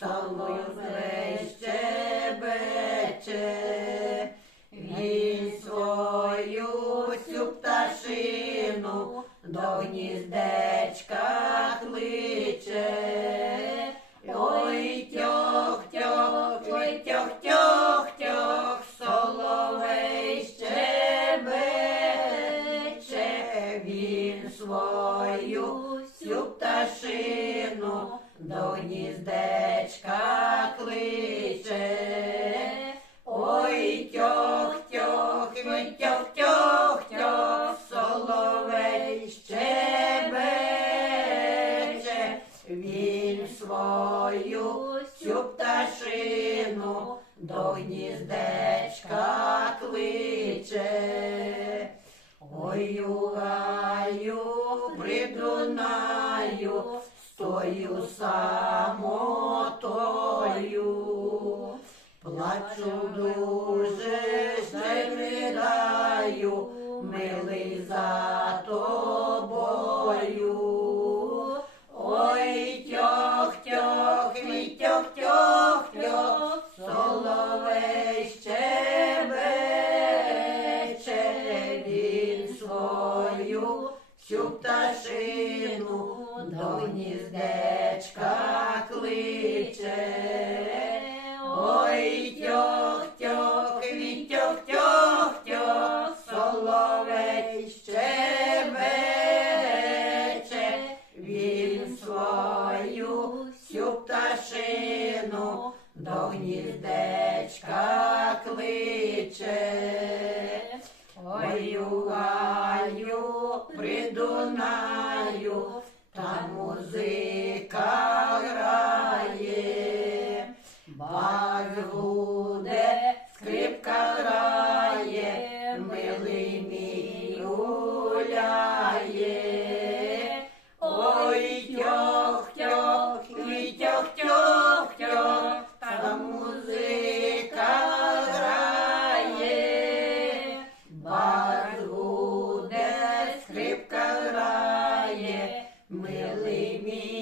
Самою знищебече, він свою всю пташину до гніздечка кличе. Ой тьох, тьох, ой тьох, тьох, тьох, соловей щебече, він свою цю пташину до гніздечка щебече, він свою всю пташину до гніздечка кличе. Ой, у гаю при Дунаю, стою самотою. Плачу дуже, ще ридаю, милий за тьох, мій тьох, тьох, тьох, соловей щебече, він свою всю пташину до гніздечка пташину до гніздечка кличе. Ой, гаю при Дунаю, та музика грає, бас гуде, скрипка грає, милий мій гуляє. Ой, тьох, тьох, ой, тьох, тьох, милий мій.